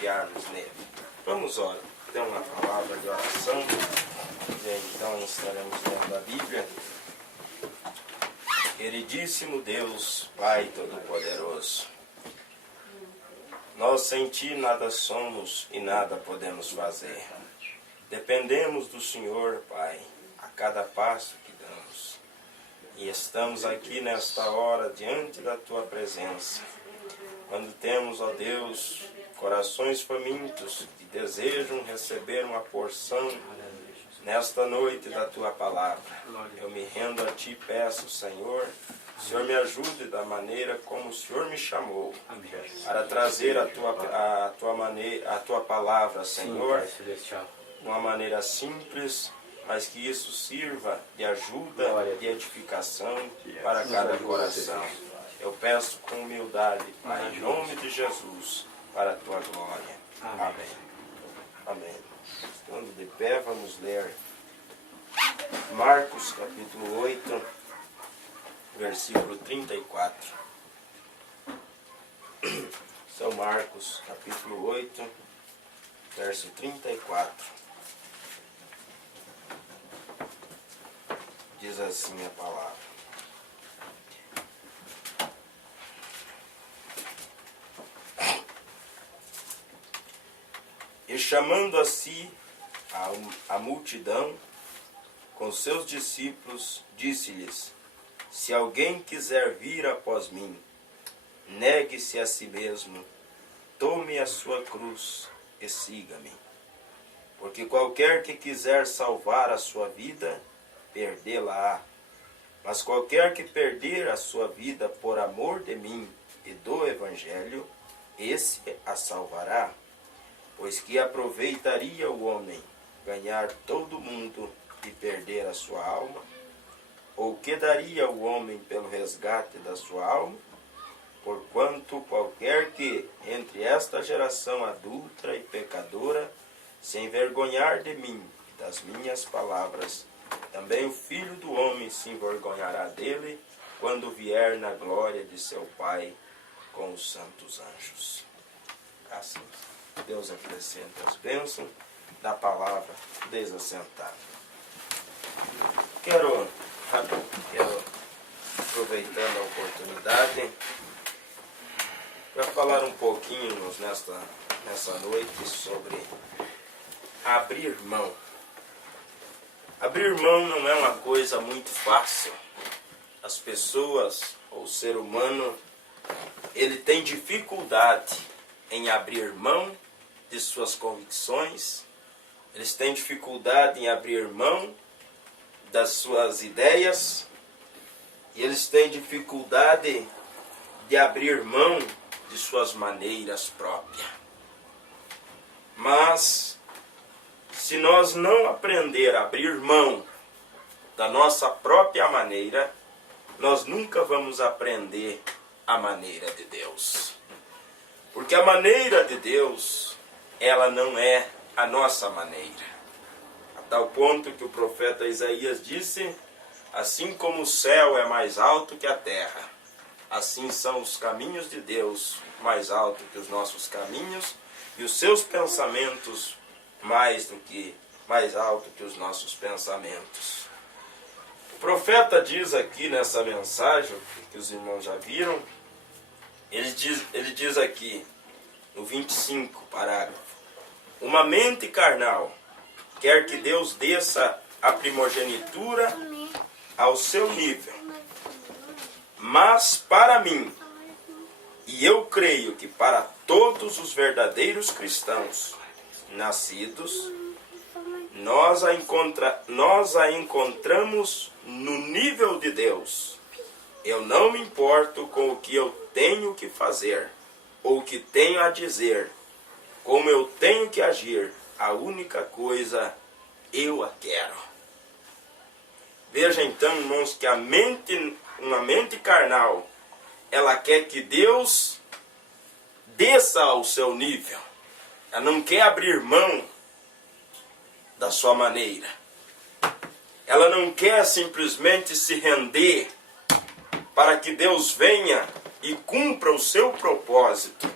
confiarmos nele. Vamos orar. Tem uma palavra de oração. E então estaremos lendo a Bíblia. Queridíssimo Deus, Pai Todo-Poderoso, nós sem Ti nada somos e nada podemos fazer. Dependemos do Senhor, Pai, a cada passo que damos. E estamos aqui nesta hora diante da Tua presença, quando temos, ó Deus, corações famintos que desejam receber uma porção nesta noite da Tua palavra. Eu me rendo a Ti e peço, Senhor, o Senhor me ajude da maneira como o Senhor me chamou, para trazer a Tua palavra, Senhor, de uma maneira simples, mas que isso sirva de ajuda e edificação para cada coração. Eu peço com humildade, Pai, em nome de Jesus, para a Tua glória. Amém. Amém. Estando de pé, vamos ler Marcos capítulo 8, versículo 34. São Marcos capítulo 8, verso 34. Diz assim a palavra. E chamando a si a multidão, com seus discípulos, disse-lhes: se alguém quiser vir após mim, negue-se a si mesmo, tome a sua cruz e siga-me. Porque qualquer que quiser salvar a sua vida, perdê-la-á. Mas qualquer que perder a sua vida por amor de mim e do Evangelho, esse a salvará. Pois que aproveitaria o homem ganhar todo o mundo e perder a sua alma? Ou que daria o homem pelo resgate da sua alma? Porquanto qualquer que, entre esta geração adulta e pecadora, se envergonhar de mim e das minhas palavras, também o Filho do Homem se envergonhará dele, quando vier na glória de seu Pai com os santos anjos. Assim, Deus acrescenta as bênçãos da palavra desassentado. Quero, aproveitando a oportunidade, para falar um pouquinho nessa noite sobre abrir mão. Abrir mão não é uma coisa muito fácil. As pessoas, ou o ser humano, ele tem dificuldade em abrir mão de suas convicções, eles têm dificuldade em abrir mão das suas ideias, e eles têm dificuldade de abrir mão de suas maneiras próprias. Mas, se nós não aprender a abrir mão da nossa própria maneira, nós nunca vamos aprender a maneira de Deus. Porque a maneira de Deus, ela não é a nossa maneira. A tal ponto que o profeta Isaías disse: assim como o céu é mais alto que a terra, assim são os caminhos de Deus mais altos que os nossos caminhos, e os seus pensamentos mais alto que os nossos pensamentos. O profeta diz aqui nessa mensagem, que os irmãos já viram, ele diz aqui, no 25, parágrafo: uma mente carnal quer que Deus desça a primogenitura ao seu nível. Mas para mim, e eu creio que para todos os verdadeiros cristãos nascidos, nós a encontramos no nível de Deus. Eu não me importo com o que eu tenho que fazer, ou o que tenho a dizer, como eu tenho que agir, a única coisa eu a quero. Veja então, irmãos, que uma mente carnal, ela quer que Deus desça ao seu nível. Ela não quer abrir mão da sua maneira. Ela não quer simplesmente se render para que Deus venha e cumpra o seu propósito.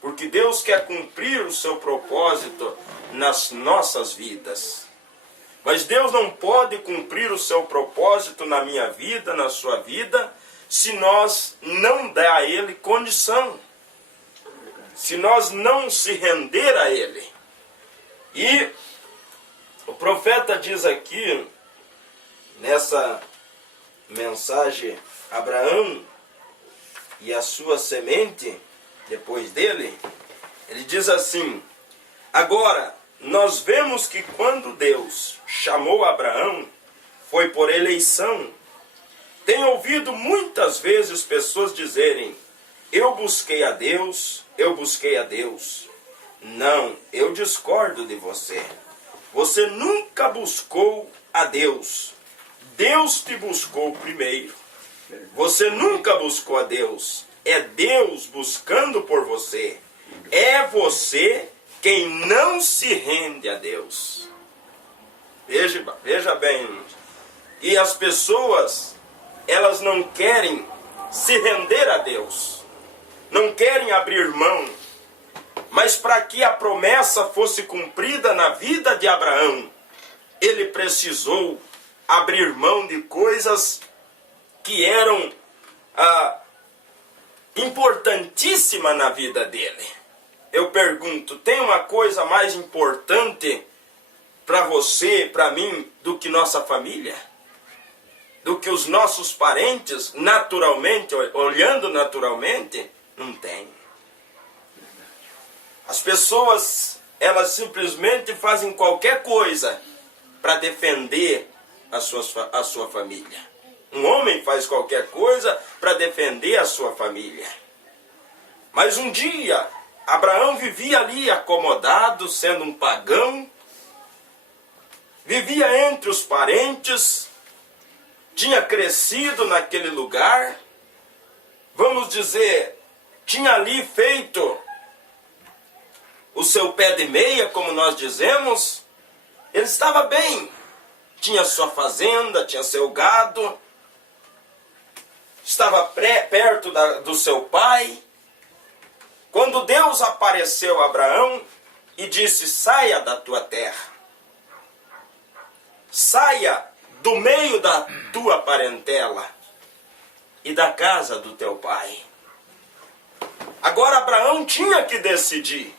porque Deus quer cumprir o seu propósito nas nossas vidas. Mas Deus não pode cumprir o seu propósito na minha vida, na sua vida, se nós não der a Ele condição. Se nós não se render a Ele. E o profeta diz aqui, nessa mensagem, Abraão e a sua semente, depois dele, ele diz assim: agora, nós vemos que quando Deus chamou Abraão, foi por eleição. Tenho ouvido muitas vezes pessoas dizerem: eu busquei a Deus, eu busquei a Deus. Não, eu discordo de você. Você nunca buscou a Deus. Deus te buscou primeiro. Você nunca buscou a Deus. É Deus buscando por você. É você quem não se rende a Deus. Veja bem. E as pessoas, elas não querem se render a Deus. Não querem abrir mão. Mas para que a promessa fosse cumprida na vida de Abraão, ele precisou abrir mão de coisas que eram importantíssimas na vida dele. Eu pergunto, tem uma coisa mais importante para você, para mim, do que nossa família? Do que os nossos parentes, naturalmente, olhando naturalmente? Não tem. As pessoas, elas simplesmente fazem qualquer coisa para defender a sua família. Um homem faz qualquer coisa para defender a sua família. Mas um dia, Abraão vivia ali acomodado, sendo um pagão. Vivia entre os parentes. Tinha crescido naquele lugar. Vamos dizer, tinha ali feito o seu pé de meia, como nós dizemos. Ele estava bem. Tinha sua fazenda, tinha seu gado. Estava perto do seu pai. Quando Deus apareceu a Abraão e disse: saia da tua terra. Saia do meio da tua parentela e da casa do teu pai. Agora Abraão tinha que decidir.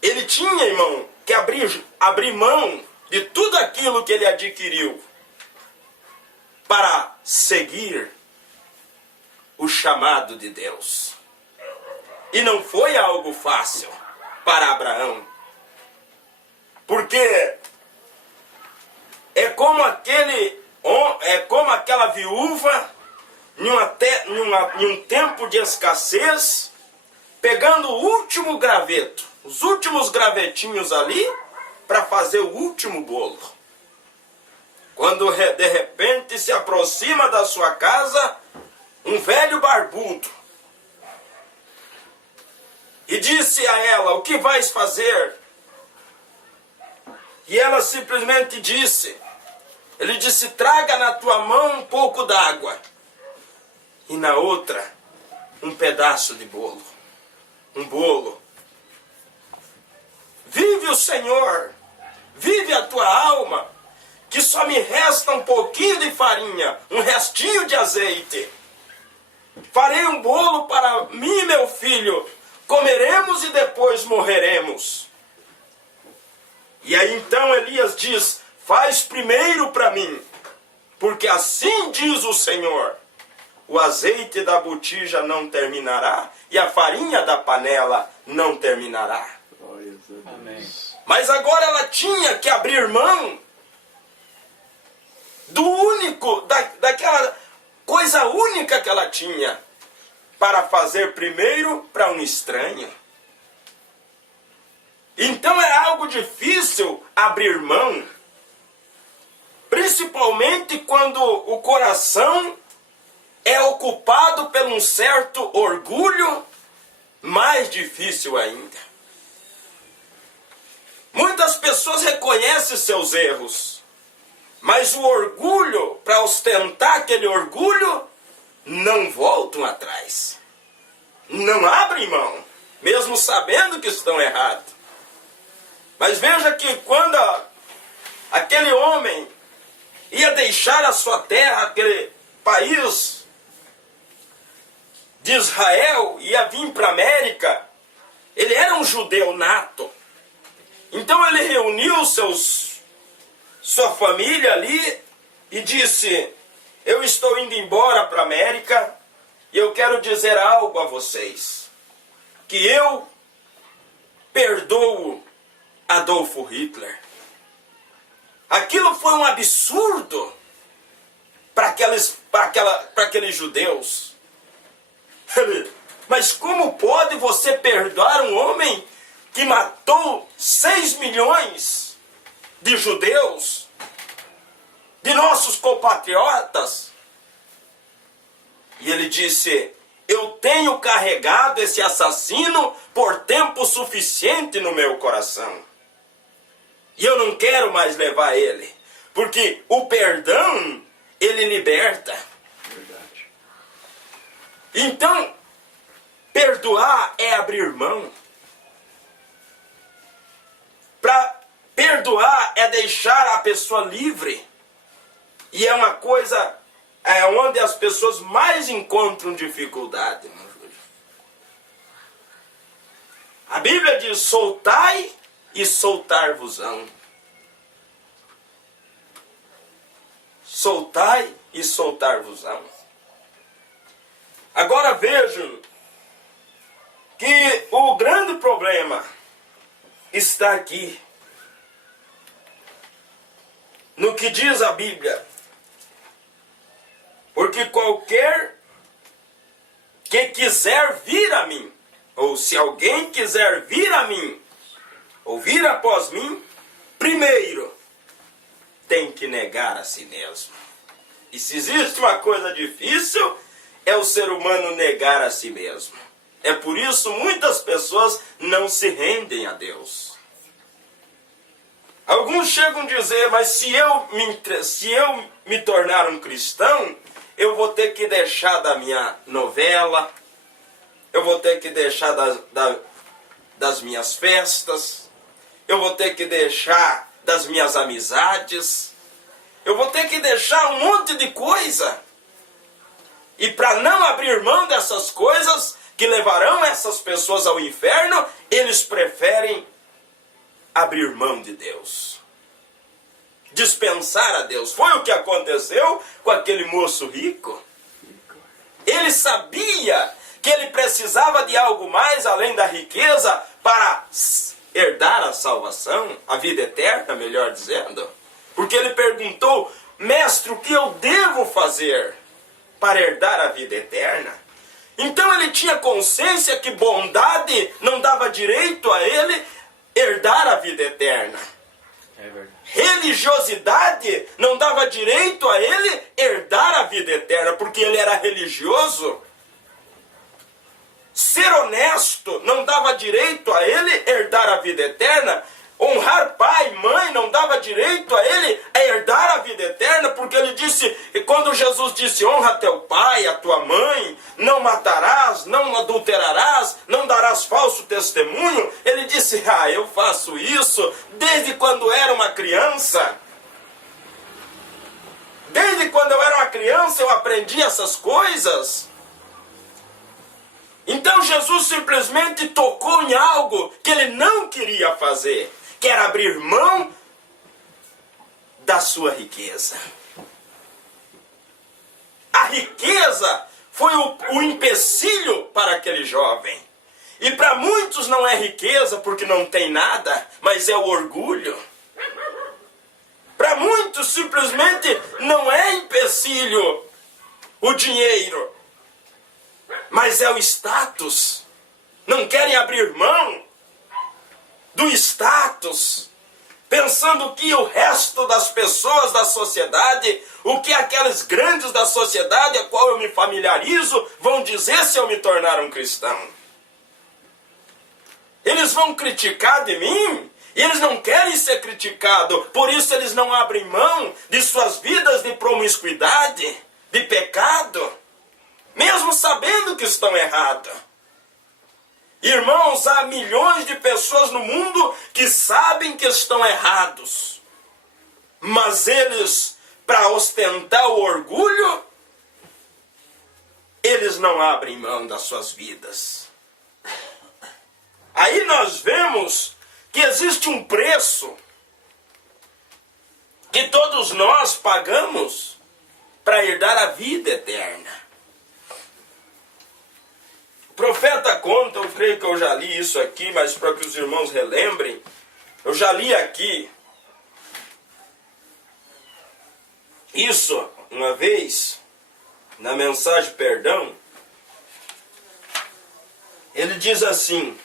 Ele tinha, irmão, que abrir mão de tudo aquilo que ele adquiriu para seguir o chamado de Deus. E não foi algo fácil para Abraão. Porque é como aquela viúva em um tempo de escassez, pegando o último graveto, os últimos gravetinhos ali, para fazer o último bolo. Quando de repente se aproxima da sua casa um velho barbudo e disse a ela: o que vais fazer? E ela simplesmente disse, ele disse: traga na tua mão um pouco d'água e na outra um pedaço de bolo, um bolo. Vive o Senhor, vive a tua alma, que só me resta um pouquinho de farinha, um restinho de azeite. Farei um bolo para mim e meu filho, comeremos e depois morreremos. E aí então Elias diz: faz primeiro para mim, porque assim diz o Senhor: o azeite da botija não terminará e a farinha da panela não terminará. Amém. Mas agora ela tinha que abrir mão do único, daquela coisa única que ela tinha, para fazer primeiro para um estranho. Então é algo difícil abrir mão, principalmente quando o coração é ocupado por um certo orgulho, mais difícil ainda. Muitas pessoas reconhecem seus erros, mas o orgulho, para ostentar aquele orgulho, não voltam atrás. Não abrem mão. mesmo sabendo que estão errados. Mas veja que quando aquele homem ia deixar a sua terra, aquele país de Israel, ia vir para a América, ele era um judeu nato. Então ele reuniu sua família ali e disse: eu estou indo embora para a América e eu quero dizer algo a vocês, que eu perdoo Adolfo Hitler. Aquilo foi um absurdo para aqueles judeus. Mas como pode você perdoar um homem que matou 6 milhões de judeus, de nossos compatriotas? E ele disse: eu tenho carregado esse assassino por tempo suficiente no meu coração. E eu não quero mais levar ele. Porque o perdão, ele liberta. Verdade. Então, perdoar é abrir mão. Para perdoar é deixar a pessoa livre. E é uma coisa onde as pessoas mais encontram dificuldade, irmão Júlio. A Bíblia diz: soltai e soltar-vos-ão. Soltai e soltar-vos-ão. Agora vejam que o grande problema está aqui, no que diz a Bíblia. Porque qualquer que quiser vir a mim, ou se alguém quiser vir a mim, ou vir após mim, primeiro tem que negar a si mesmo. E se existe uma coisa difícil, é o ser humano negar a si mesmo. É por isso muitas pessoas não se rendem a Deus. Alguns chegam a dizer: mas se eu me tornar um cristão, eu vou ter que deixar da minha novela, eu vou ter que deixar das minhas festas, eu vou ter que deixar das minhas amizades, eu vou ter que deixar um monte de coisa. E para não abrir mão dessas coisas que levarão essas pessoas ao inferno, eles preferem abrir mão de Deus, dispensar a Deus. Foi o que aconteceu com aquele moço rico. Ele sabia que ele precisava de algo mais além da riqueza para herdar a salvação, a vida eterna, melhor dizendo. Porque ele perguntou: mestre, o que eu devo fazer para herdar a vida eterna? Então ele tinha consciência que bondade não dava direito a ele herdar a vida eterna. É verdade. Religiosidade não dava direito a ele herdar a vida eterna, porque ele era religioso. Ser honesto não dava direito a ele herdar a vida eterna. Honrar pai e mãe não dava direito a ele a herdar a vida eterna, porque ele disse, e quando Jesus disse: honra teu pai, a tua mãe, não matarás, não adulterarás, não darás falso testemunho, ele disse: eu faço isso desde quando era uma criança. Desde quando eu era uma criança eu aprendi essas coisas. Então Jesus simplesmente tocou em algo que ele não queria fazer, que era abrir mão da sua riqueza. A riqueza foi o empecilho para aquele jovem. E para muitos não é riqueza porque não tem nada, mas é o orgulho. Para muitos simplesmente não é empecilho o dinheiro, mas é o status. Não querem abrir mão do status, pensando que o resto das pessoas da sociedade, o que aqueles grandes da sociedade a qual eu me familiarizo, vão dizer se eu me tornar um cristão. Eles vão criticar de mim, e eles não querem ser criticados, por isso eles não abrem mão de suas vidas de promiscuidade, de pecado, mesmo sabendo que estão errados. Irmãos, há milhões de pessoas no mundo que sabem que estão errados. Mas eles, para ostentar o orgulho, eles não abrem mão das suas vidas. Aí nós vemos que existe um preço que todos nós pagamos para herdar a vida eterna. O profeta conta, eu creio que eu já li isso aqui, mas para que os irmãos relembrem, eu já li aqui isso uma vez, na mensagem Perdão. Ele diz assim: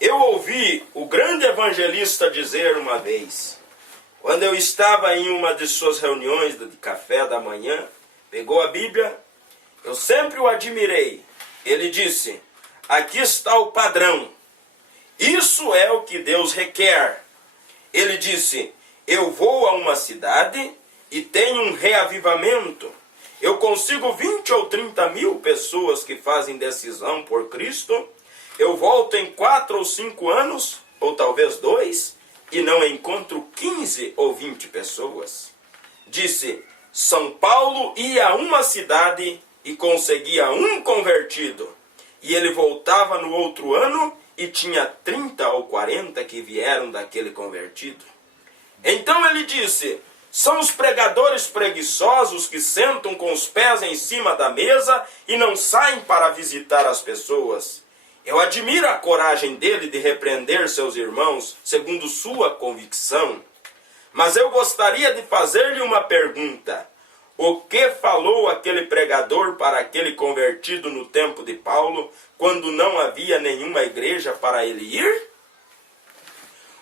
eu ouvi o grande evangelista dizer uma vez, quando eu estava em uma de suas reuniões de café da manhã, pegou a Bíblia, eu sempre o admirei. Ele disse: aqui está o padrão. Isso é o que Deus requer. Ele disse: eu vou a uma cidade e tenho um reavivamento. Eu consigo 20 ou 30 mil pessoas que fazem decisão por Cristo. Eu volto em 4 ou 5 anos, ou talvez 2, e não encontro 15 ou 20 pessoas. Disse: São Paulo ia a uma cidade e conseguia um convertido. E ele voltava no outro ano e tinha 30 ou 40 que vieram daquele convertido. Então ele disse: são os pregadores preguiçosos que sentam com os pés em cima da mesa e não saem para visitar as pessoas. Eu admiro a coragem dele de repreender seus irmãos segundo sua convicção. Mas eu gostaria de fazer-lhe uma pergunta. O que falou aquele pregador para aquele convertido no tempo de Paulo, quando não havia nenhuma igreja para ele ir?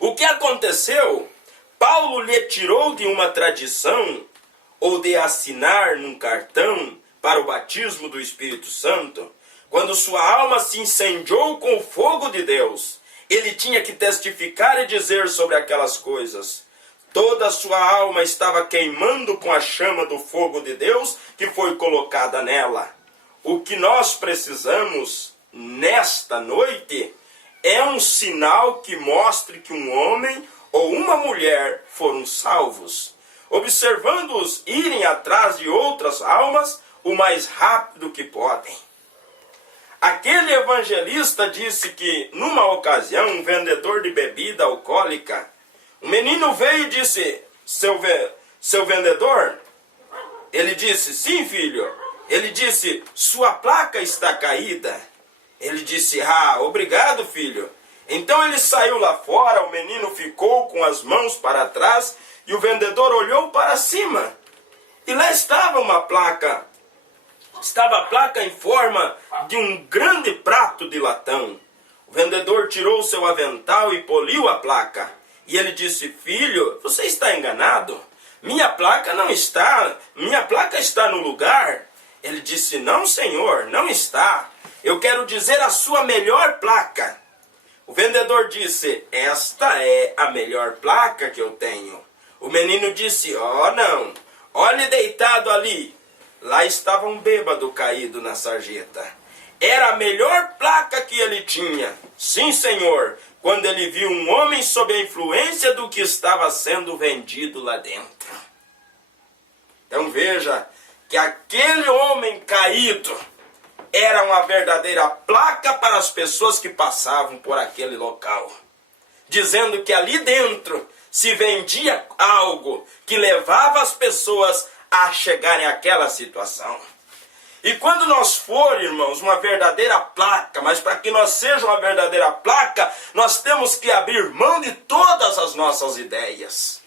O que aconteceu? Paulo lhe tirou de uma tradição, ou de assinar num cartão para o batismo do Espírito Santo, quando sua alma se incendiou com o fogo de Deus. Ele tinha que testificar e dizer sobre aquelas coisas. Toda a sua alma estava queimando com a chama do fogo de Deus que foi colocada nela. O que nós precisamos nesta noite é um sinal que mostre que um homem ou uma mulher foram salvos, observando-os irem atrás de outras almas o mais rápido que podem. Aquele evangelista disse que, numa ocasião, um vendedor de bebida alcoólica, um menino veio e disse: seu vendedor? Ele disse: sim, filho. Ele disse: sua placa está caída. Ele disse: ah, obrigado, filho. Então ele saiu lá fora, o menino ficou com as mãos para trás e o vendedor olhou para cima. E lá estava uma placa. Estava a placa em forma de um grande prato de latão. O vendedor tirou seu avental e poliu a placa. E ele disse: filho, você está enganado. Minha placa não está. Minha placa está no lugar. Ele disse: não, senhor, não está. Eu quero dizer a sua melhor placa. O vendedor disse: esta é a melhor placa que eu tenho. O menino disse: oh, não. Olhe deitado ali. Lá estava um bêbado caído na sarjeta. Era a melhor placa que ele tinha. Sim, senhor, quando ele viu um homem sob a influência do que estava sendo vendido lá dentro. Então veja que aquele homem caído era uma verdadeira placa para as pessoas que passavam por aquele local, dizendo que ali dentro se vendia algo que levava as pessoas a chegarem àquela situação. E quando nós for, irmãos, uma verdadeira placa, mas para que nós seja uma verdadeira placa, nós temos que abrir mão de todas as nossas ideias,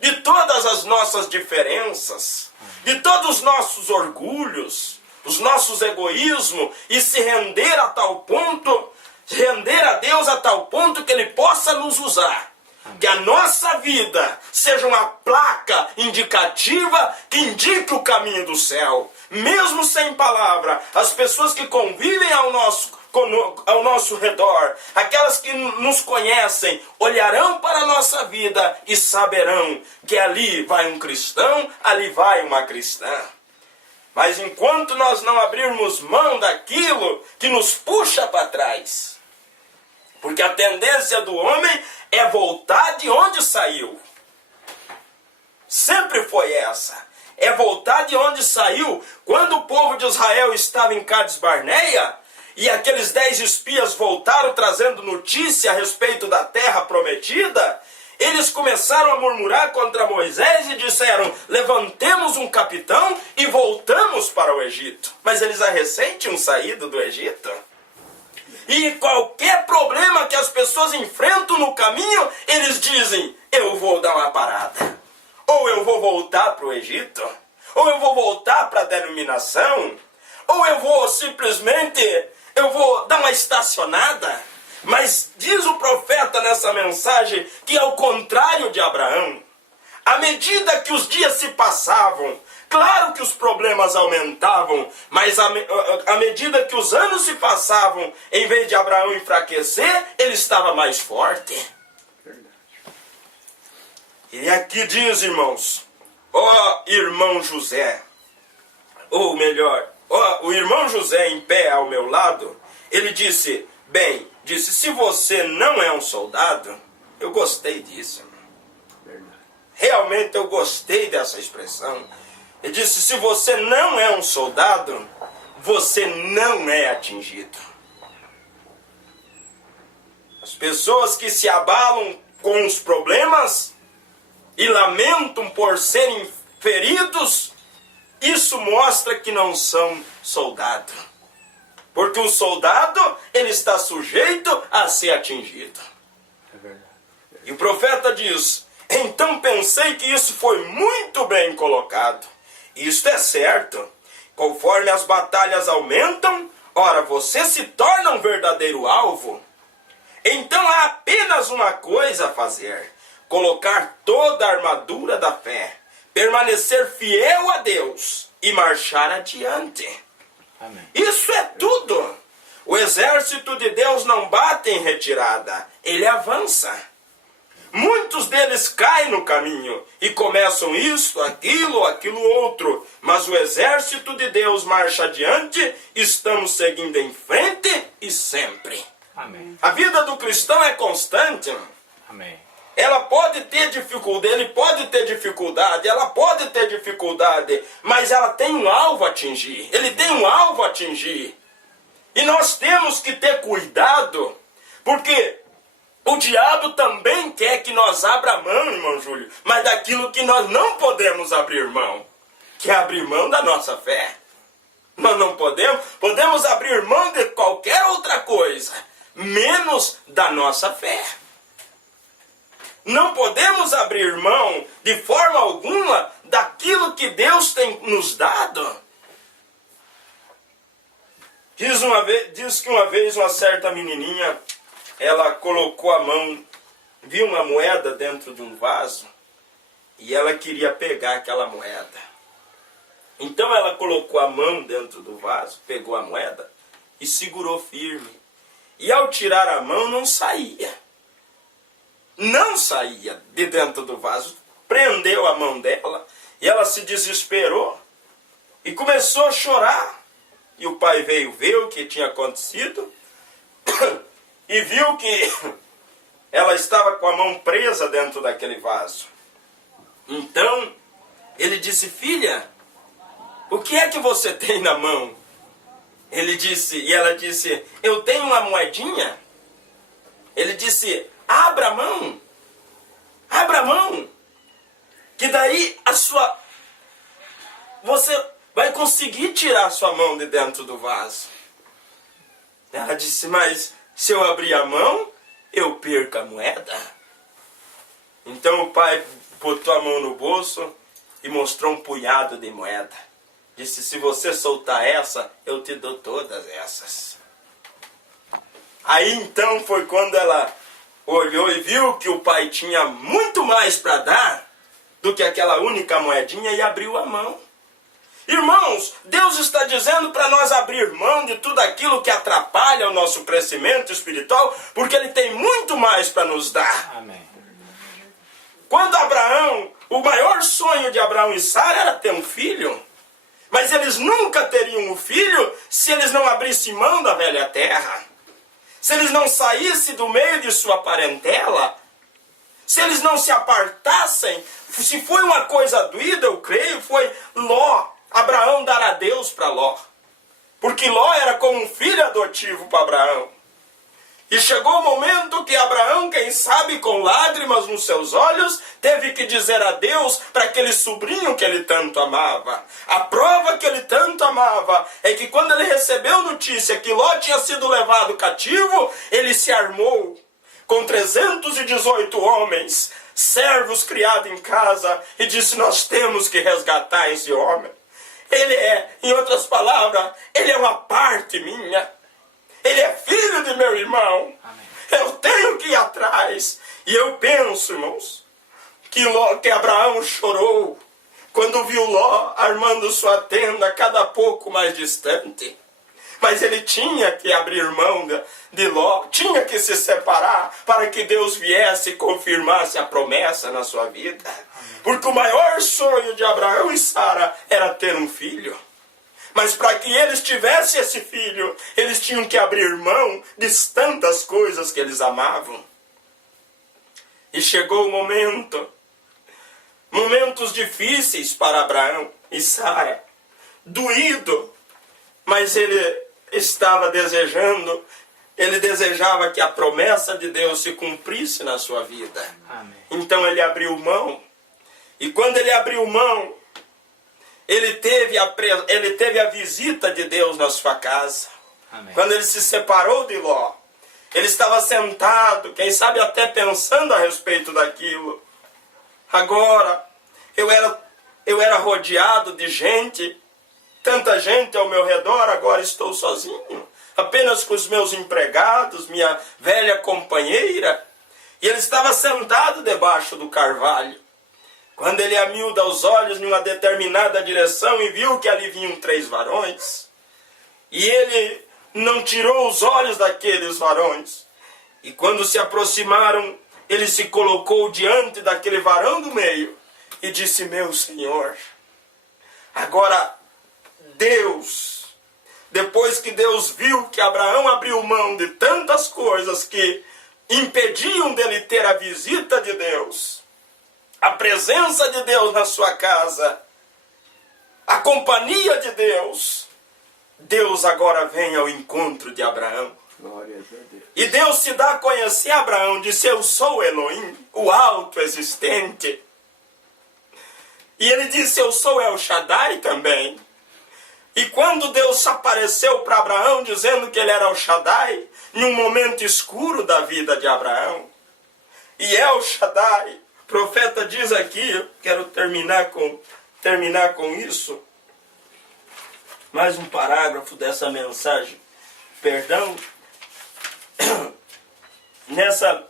de todas as nossas diferenças, de todos os nossos orgulhos, os nossos egoísmos, e se render a tal ponto, render a Deus a tal ponto que Ele possa nos usar. Que a nossa vida seja uma placa indicativa que indique o caminho do céu. Mesmo sem palavra, as pessoas que convivem ao nosso redor, aquelas que nos conhecem, olharão para a nossa vida e saberão que ali vai um cristão, ali vai uma cristã. Mas enquanto nós não abrirmos mão daquilo que nos puxa para trás, Porque a tendência do homem é voltar de onde saiu. Sempre foi essa. É voltar de onde saiu. Quando o povo de Israel estava em Cades Barneia, e aqueles 10 espias voltaram trazendo notícia a respeito da terra prometida, eles começaram a murmurar contra Moisés e disseram: levantemos um capitão e voltamos para o Egito. Mas eles a recém tinham saído do Egito. E qualquer problema que as pessoas enfrentam no caminho, eles dizem: eu vou dar uma parada. Ou eu vou voltar para o Egito. Ou eu vou voltar para a denominação. Ou eu vou simplesmente, eu vou dar uma estacionada. Mas diz o profeta nessa mensagem que ao contrário de Abraão, à medida que os dias se passavam, claro que os problemas aumentavam, mas à medida que os anos se passavam, em vez de Abraão enfraquecer, ele estava mais forte. E aqui diz, irmãos, ó irmão José, ou melhor, ó, o irmão José em pé ao meu lado, ele disse, se você não é um soldado, eu gostei disso. Realmente eu gostei dessa expressão. Ele disse, se você não é um soldado, você não é atingido. As pessoas que se abalam com os problemas e lamentam por serem feridos, isso mostra que não são soldados. Porque o soldado, ele está sujeito a ser atingido. É verdade. E o profeta diz, então pensei que isso foi muito bem colocado. Isto é certo. Conforme as batalhas aumentam, ora, você se torna um verdadeiro alvo. Então há apenas uma coisa a fazer. Colocar toda a armadura da fé. Permanecer fiel a Deus e marchar adiante. Amém. Isso é tudo. O exército de Deus não bate em retirada, ele avança. Muitos deles caem no caminho e começam isso, aquilo outro. Mas o exército de Deus marcha adiante, estamos seguindo em frente e sempre. Amém. A vida do cristão é constante. Amém. Ela pode ter dificuldade, ele pode ter dificuldade, ela pode ter dificuldade, mas ela tem um alvo a atingir. Ele tem um alvo a atingir. E nós temos que ter cuidado, porque o diabo também quer que nós abra mão, irmão Júlio, mas daquilo que nós não podemos abrir mão, que é abrir mão da nossa fé. Nós não podemos abrir mão de qualquer outra coisa, menos da nossa fé. Não podemos abrir mão de forma alguma daquilo que Deus tem nos dado. Diz que uma vez uma certa menininha, ela colocou a mão, viu uma moeda dentro de um vaso e ela queria pegar aquela moeda. Então ela colocou a mão dentro do vaso, pegou a moeda e segurou firme. E ao tirar a mão não saía. Não saía de dentro do vaso. Prendeu a mão dela e ela se desesperou e começou a chorar. E o pai veio ver o que tinha acontecido e viu que ela estava com a mão presa dentro daquele vaso. Então ele disse, filha, o que é que você tem na mão? E ela disse, eu tenho uma moedinha. Ele disse, abra a mão, que daí você vai conseguir tirar a sua mão de dentro do vaso. Ela disse, mas se eu abrir a mão, eu perco a moeda. Então o pai botou a mão no bolso e mostrou um punhado de moeda. Disse, se você soltar essa, eu te dou todas essas. Aí então foi quando ela olhou e viu que o pai tinha muito mais para dar do que aquela única moedinha e abriu a mão. Irmãos, Deus está dizendo para nós abrir mão de tudo aquilo que atrapalha o nosso crescimento espiritual, porque Ele tem muito mais para nos dar. Amém. Quando Abraão, o maior sonho de Abraão e Sara era ter um filho, mas eles nunca teriam um filho se eles não abrissem mão da velha terra. se eles não saíssem do meio de sua parentela, se eles não se apartassem, se foi uma coisa doída, eu creio, foi Ló, Abraão dar adeus para Ló. Porque Ló era como um filho adotivo para Abraão. E chegou o momento que Abraão, quem sabe com lágrimas nos seus olhos, teve que dizer adeus para aquele sobrinho que ele tanto amava. A prova que ele tanto amava é que quando ele recebeu notícia que Ló tinha sido levado cativo, ele se armou com 318 homens, servos criados em casa, e disse: nós temos que resgatar esse homem. Ele é, em outras palavras, ele é uma parte minha. Ele é filho de meu irmão. Amém. Eu tenho que ir atrás. E eu penso, irmãos, que Abraão chorou quando viu Ló armando sua tenda cada pouco mais distante. Mas ele tinha que abrir mão de Ló, tinha que se separar para que Deus viesse e confirmasse a promessa na sua vida. Porque o maior sonho de Abraão e Sara era ter um filho. Mas para que eles tivessem esse filho, eles tinham que abrir mão de tantas coisas que eles amavam. E chegou o momentos difíceis para Abraão e Sara. Doído, mas ele estava desejando, ele desejava que a promessa de Deus se cumprisse na sua vida. Amém. Então ele abriu mão. E quando ele abriu mão, ele teve a visita de Deus na sua casa. Amém. Quando ele se separou de Ló, ele estava sentado, quem sabe até pensando a respeito daquilo. Agora, eu era rodeado de gente, tanta gente ao meu redor, agora estou sozinho, apenas com os meus empregados, minha velha companheira. E ele estava sentado debaixo do carvalho. Quando ele amiúda os olhos em uma determinada direção e viu que ali vinham 3 varões, e ele não tirou os olhos daqueles varões. E quando se aproximaram, ele se colocou diante daquele varão do meio e disse: meu Senhor, agora Deus, depois que Deus viu que Abraão abriu mão de tantas coisas que impediam dele ter a visita de Deus, a presença de Deus na sua casa, a companhia de Deus, Deus agora vem ao encontro de Abraão. Glórias a Deus. E Deus se dá a conhecer a Abraão, disse: eu sou Elohim, o alto existente. E ele disse: eu sou El Shaddai também. E quando Deus apareceu para Abraão dizendo que ele era El Shaddai, em um momento escuro da vida de Abraão, e El Shaddai, o profeta diz aqui, eu quero terminar com isso, mais um parágrafo dessa mensagem, perdão, nessa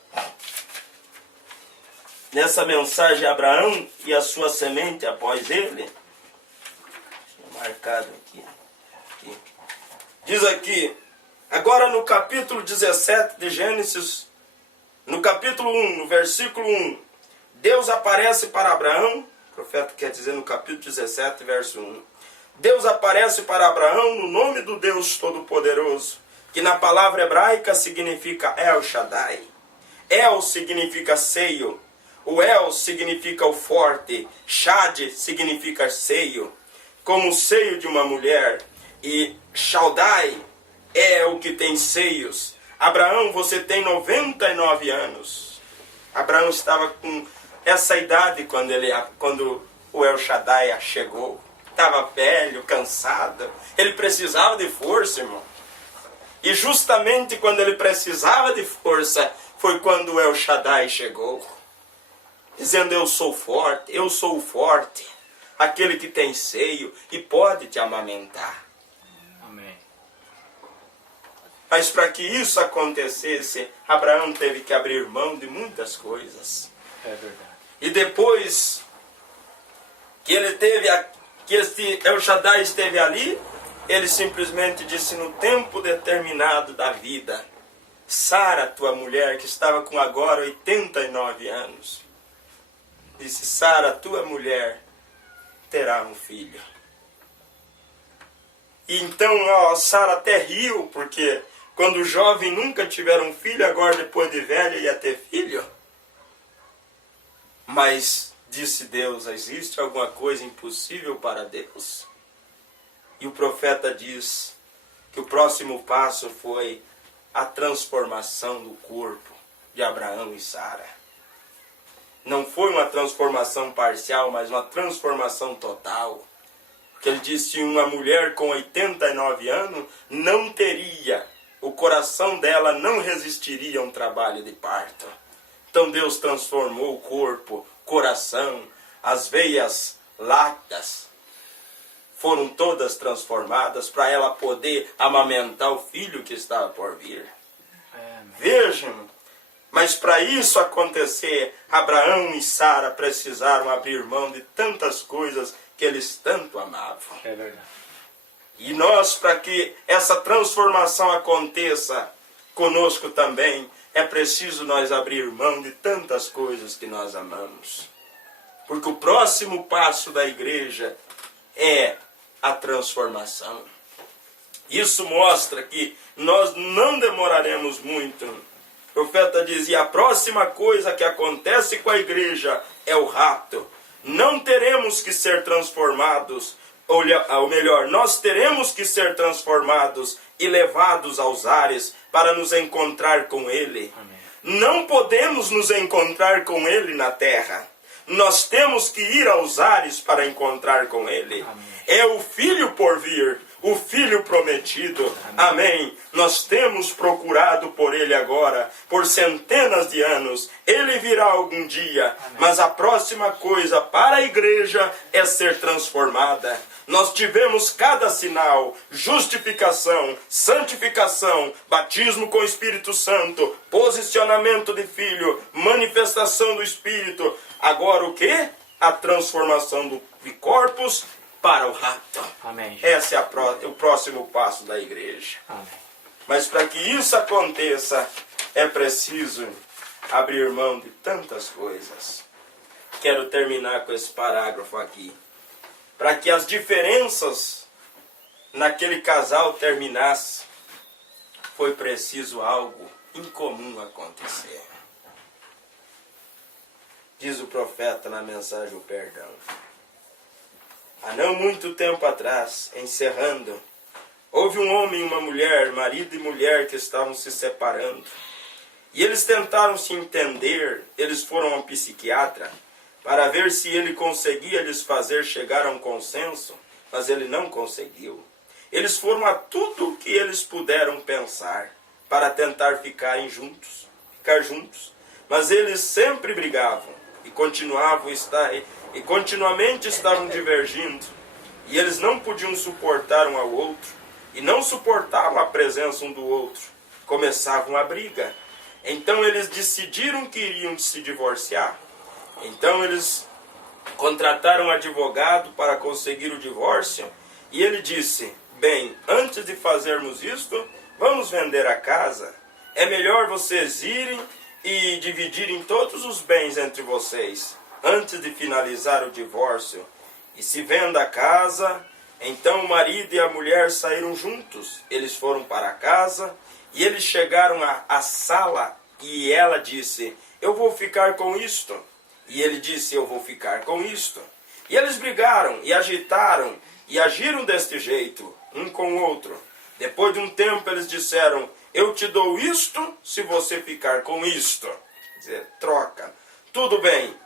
mensagem, Abraão e a sua semente após ele, marcado aqui. Diz aqui, agora no capítulo 17 de Gênesis, no capítulo 1, no versículo 1, Deus aparece para Abraão, o profeta quer dizer no capítulo 17, verso 1. Deus aparece para Abraão no nome do Deus Todo-Poderoso, que na palavra hebraica significa El Shaddai. El significa seio, o El significa o forte, Shad significa seio, como o seio de uma mulher, e Shaddai é o que tem seios. Abraão, você tem 99 anos. Abraão estava com essa idade quando o El Shaddai chegou. Estava velho, cansado. Ele precisava de força, irmão. E justamente quando ele precisava de força, foi quando o El Shaddai chegou. Dizendo: eu sou forte, eu sou o forte. Aquele que tem seio e pode te amamentar. Amém. Mas para que isso acontecesse, Abraão teve que abrir mão de muitas coisas. É verdade. E depois que este El Shaddai esteve ali, ele simplesmente disse: no tempo determinado da vida, Sara, tua mulher, que estava com agora 89 anos, disse: Sara, tua mulher, terá um filho. E então Sara até riu, porque quando jovem nunca tiveram filho, agora depois de velho ia ter filho? Mas, disse Deus, existe alguma coisa impossível para Deus? E o profeta diz que o próximo passo foi a transformação do corpo de Abraão e Sara. Não foi uma transformação parcial, mas uma transformação total. Porque ele disse que uma mulher com 89 anos não teria, o coração dela não resistiria a um trabalho de parto. Então Deus transformou o corpo, coração, as veias lácteas foram todas transformadas para ela poder amamentar o filho que estava por vir. Vejam, mas para isso acontecer, Abraão e Sara precisaram abrir mão de tantas coisas que eles tanto amavam. É verdade. E nós, para que essa transformação aconteça conosco também, é preciso nós abrir mão de tantas coisas que nós amamos. Porque o próximo passo da igreja é a transformação. Isso mostra que nós não demoraremos muito. O profeta dizia, a próxima coisa que acontece com a igreja é o rapto. Não teremos que ser transformados, ou melhor, nós teremos que ser transformados e levados aos ares para nos encontrar com Ele. Amém. Não podemos nos encontrar com Ele na terra. Nós temos que ir aos ares para encontrar com Ele. Amém. É o Filho por vir, o Filho prometido. Amém. Amém. Nós temos procurado por Ele agora, por centenas de anos. Ele virá algum dia. Amém. Mas a próxima coisa para a igreja é ser transformada. Nós tivemos cada sinal, justificação, santificação, batismo com o Espírito Santo, posicionamento de filho, manifestação do Espírito. Agora o quê? A transformação de corpos para o rapto. Amém. Esse é o próximo passo da igreja. Amém. Mas para que isso aconteça, é preciso abrir mão de tantas coisas. Quero terminar com esse parágrafo aqui. Para que as diferenças naquele casal terminassem, foi preciso algo incomum acontecer. Diz o profeta na mensagem do perdão. Há não muito tempo atrás, encerrando, houve um homem e uma mulher, marido e mulher, que estavam se separando. E eles tentaram se entender, eles foram a um psiquiatra para ver se ele conseguia lhes fazer chegar a um consenso, mas ele não conseguiu. Eles foram a tudo o que eles puderam pensar para tentar ficar juntos, mas eles sempre brigavam e continuamente estavam divergindo, e eles não podiam suportar um ao outro, e não suportavam a presença um do outro, começavam a briga. Então eles decidiram que iriam se divorciar. Então eles contrataram um advogado para conseguir o divórcio, e ele disse, bem, antes de fazermos isto, vamos vender a casa. É melhor vocês irem e dividirem todos os bens entre vocês, antes de finalizar o divórcio. E se venda a casa. Então o marido e a mulher saíram juntos. Eles foram para a casa, e eles chegaram à sala, e ela disse, eu vou ficar com isto. E ele disse, eu vou ficar com isto. E eles brigaram, e agitaram, e agiram deste jeito, um com o outro. Depois de um tempo eles disseram, eu te dou isto se você ficar com isto. Quer dizer, troca. Tudo bem.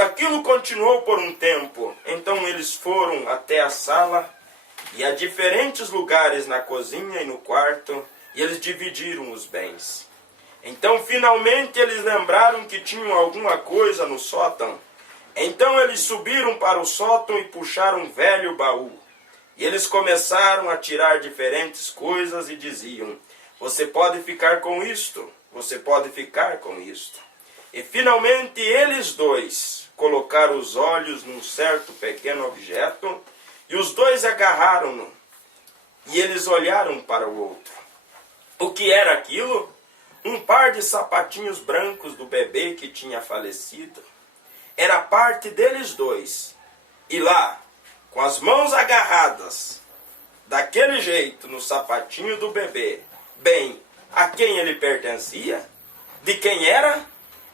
Aquilo continuou por um tempo. Então eles foram até a sala, e a diferentes lugares na cozinha e no quarto, e eles dividiram os bens. Então finalmente eles lembraram que tinham alguma coisa no sótão. Então eles subiram para o sótão e puxaram um velho baú. E eles começaram a tirar diferentes coisas e diziam, você pode ficar com isto, você pode ficar com isto. E finalmente eles dois colocaram os olhos num certo pequeno objeto, e os dois agarraram-no, e eles olharam para o outro. O que era aquilo? Um par de sapatinhos brancos do bebê que tinha falecido. Era parte deles dois. E lá, com as mãos agarradas, daquele jeito, no sapatinho do bebê, Bem, a quem ele pertencia? De quem era?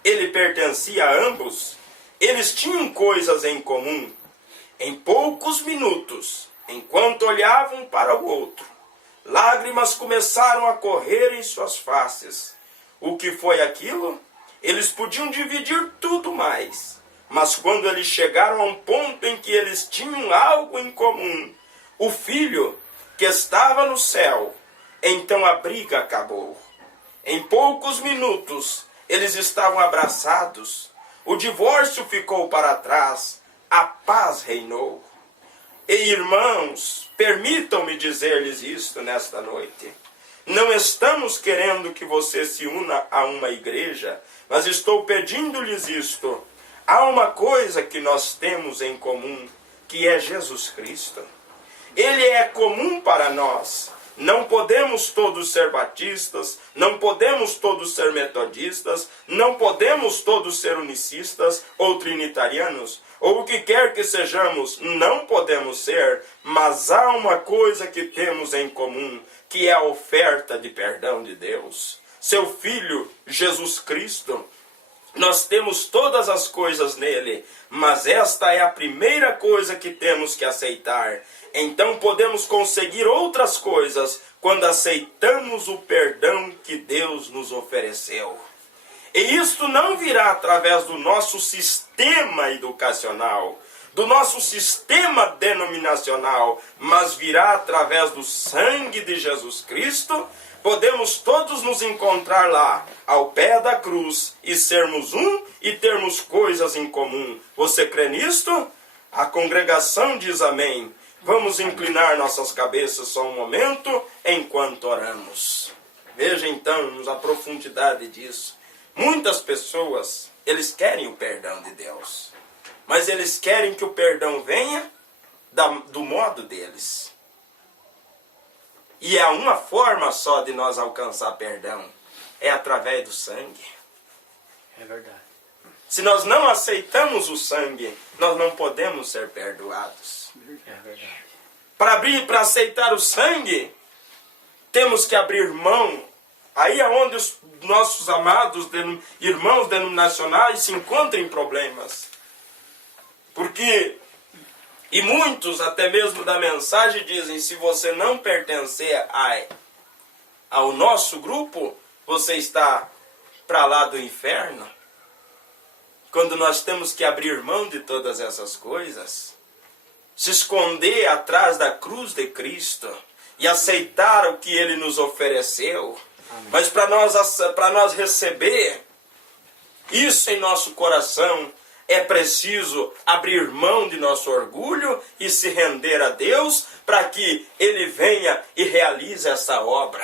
Ele pertencia a ambos. Eles tinham coisas em comum. Em poucos minutos, enquanto olhavam para o outro, lágrimas começaram a correr em suas faces. O que foi aquilo? Eles podiam dividir tudo mais. Mas quando eles chegaram a um ponto em que eles tinham algo em comum, o filho que estava no céu, então a briga acabou. Em poucos minutos, eles estavam abraçados. O divórcio ficou para trás. A paz reinou. E irmãos, permitam-me dizer-lhes isto nesta noite. Não estamos querendo que você se una a uma igreja, mas estou pedindo-lhes isto. Há uma coisa que nós temos em comum, que é Jesus Cristo. Ele é comum para nós. Não podemos todos ser batistas, não podemos todos ser metodistas, não podemos todos ser unicistas ou trinitarianos, ou o que quer que sejamos, não podemos ser, mas há uma coisa que temos em comum, que é a oferta de perdão de Deus. Seu Filho, Jesus Cristo. Nós temos todas as coisas nele, mas esta é a primeira coisa que temos que aceitar. Então podemos conseguir outras coisas quando aceitamos o perdão que Deus nos ofereceu. E isto não virá através do nosso sistema educacional, do nosso sistema denominacional, mas virá através do sangue de Jesus Cristo. Podemos todos nos encontrar lá, ao pé da cruz, e sermos um e termos coisas em comum. Você crê nisto? A congregação diz amém. Vamos inclinar nossas cabeças só um momento, enquanto oramos. Veja então a profundidade disso. Muitas pessoas, eles querem o perdão de Deus, mas eles querem que o perdão venha do modo deles. E há uma forma só de nós alcançar perdão. É através do sangue. É verdade. Se nós não aceitamos o sangue, nós não podemos ser perdoados. É verdade. Para aceitar o sangue, temos que abrir mão. Aí é onde os nossos amados irmãos denominacionais se encontram em problemas. Porque... E muitos, até mesmo da mensagem, dizem, se você não pertencer ao nosso grupo, você está para lá do inferno. Quando nós temos que abrir mão de todas essas coisas, se esconder atrás da cruz de Cristo e aceitar o que Ele nos ofereceu. Amém. Mas para nós receber isso em nosso coração, é preciso abrir mão de nosso orgulho e se render a Deus para que Ele venha e realize essa obra.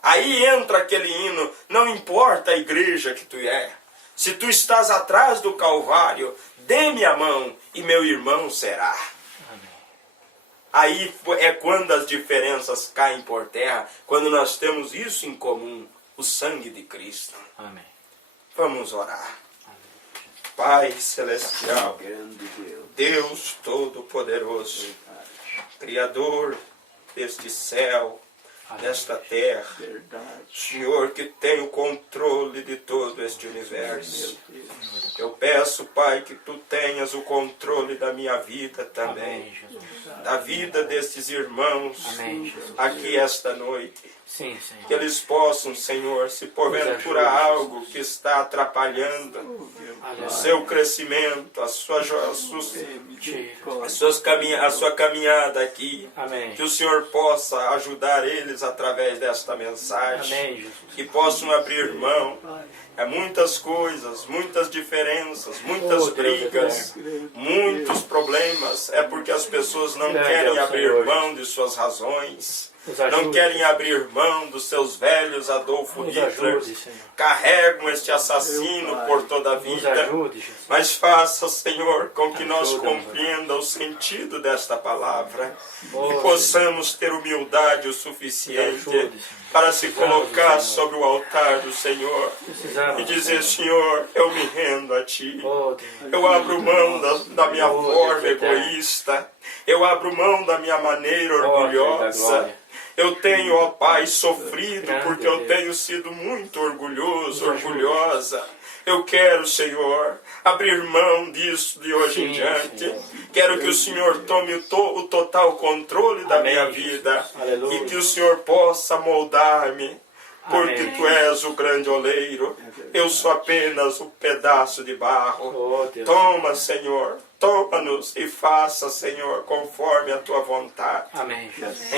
Aí entra aquele hino, não importa a igreja que tu é, se tu estás atrás do Calvário, dê-me a mão e meu irmão será. Amém. Aí é quando as diferenças caem por terra, quando nós temos isso em comum, o sangue de Cristo. Amém. Vamos orar. Pai Celestial, Deus Todo-Poderoso, Criador deste céu, desta terra, Senhor que tem o controle de todo este universo. Eu peço, Pai, que Tu tenhas o controle da minha vida também, da vida destes irmãos aqui esta noite. Sim, Senhor. Que eles possam, Senhor, se porventura há algo que está atrapalhando o seu crescimento, a sua caminhada aqui, Amém. Que o Senhor possa ajudar eles através desta mensagem, Amém, Jesus. Que possam abrir mão. Muitas coisas, muitas diferenças, muitas brigas, muitos problemas. É porque as pessoas não querem abrir mão de suas razões. Não querem abrir mão dos seus velhos Adolfo Hitler. Carregam este assassino por toda a vida. Mas faça, Senhor, com que nós compreenda o sentido desta palavra. E possamos ter humildade o suficiente para se colocar sobre o altar do Senhor. E dizer, Senhor, eu me rendo a Ti. Eu abro mão da minha forma egoísta. Eu abro mão da minha maneira orgulhosa. Eu tenho, ó Pai, sofrido porque eu tenho sido muito orgulhoso, orgulhosa. Eu quero, Senhor, abrir mão disso de hoje em diante. Quero que o Senhor tome o total controle da minha vida. E que o Senhor possa moldar-me. Porque Tu és o grande oleiro. Eu sou apenas um pedaço de barro. Toma, Senhor. Toma-nos e faça, Senhor, conforme a Tua vontade. Amém.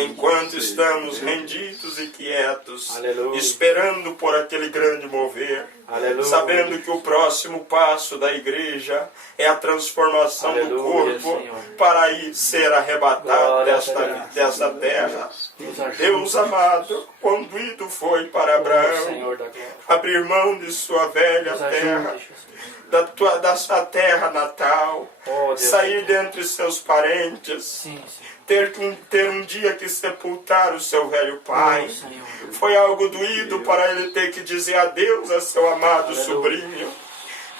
Enquanto estamos rendidos e quietos, Aleluia. esperando por aquele grande mover, Aleluia. sabendo que o próximo passo da igreja é a transformação do Aleluia, corpo Senhor. para ir ser arrebatado Glória a desta terra. Nos ajude, Deus amado, conduído foi para Abraão Senhor da glória. abrir mão de sua velha Nos terra, ajude, Jesus. da sua terra natal, Oh, Deus. sair dentre seus parentes, Sim, Senhor. ter um dia que sepultar o seu velho pai. Oh, Senhor. Foi algo doído para ele ter que dizer adeus a seu amado Aleluia. sobrinho.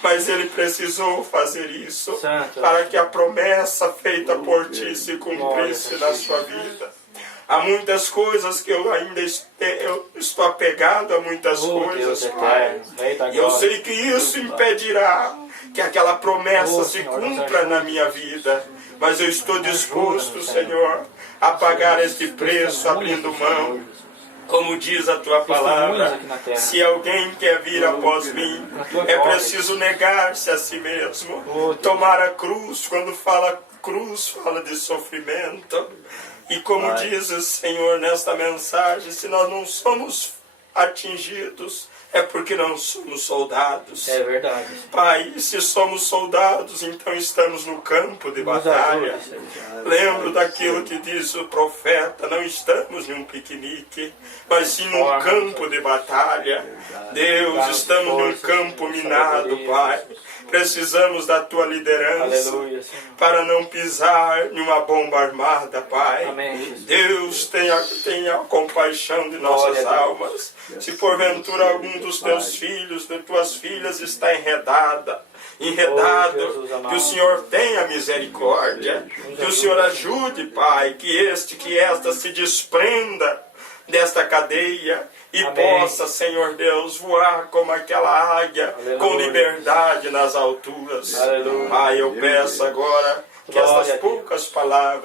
Mas ele precisou fazer isso Santo. para que a promessa feita por ti se cumprisse Glória a na sua vida. Há muitas coisas que eu ainda eu estou apegado a muitas Oh, Deus coisas, Pai. eterno. Rei da E eu glória. sei que isso impedirá que aquela promessa Oh, se Senhor, nos cumpra ajude. na minha vida. Mas eu estou disposto, Ajuda-nos, Senhor, a pagar este preço abrindo mão. Como diz a Tua palavra, aqui na terra. se alguém quer vir após mim, Na Tua é glória. preciso negar-se a si mesmo, Oh, Deus. tomar a cruz. Quando fala cruz, fala de sofrimento. E como Pai. diz o Senhor nesta mensagem, se nós não somos atingidos, é porque não somos soldados. É verdade. Pai, se somos soldados, então estamos no campo de Nos batalha. ajude, Senhor. Lembro daquilo que diz o profeta, não estamos em um piquenique, mas sim num Forma, campo de batalha. Deus, Dá-nos estamos num força, campo Senhor, minado, sabedoria, Pai. Jesus. Precisamos da Tua liderança Aleluia, Senhor. para não pisar em uma bomba armada, Pai. Amém, Jesus. Deus, tenha compaixão de nossas Glória a Deus. almas. Se porventura algum dos Teus filhos, de Tuas filhas está enredado, Oh, Jesus amado. que o Senhor tenha misericórdia, que o Senhor ajude, Pai, que esta se desprenda desta cadeia e Amém. possa, Senhor Deus, voar como aquela águia, Aleluia. com liberdade nas alturas. Aleluia. Pai, eu peço agora que Glória a estas Deus. poucas palavras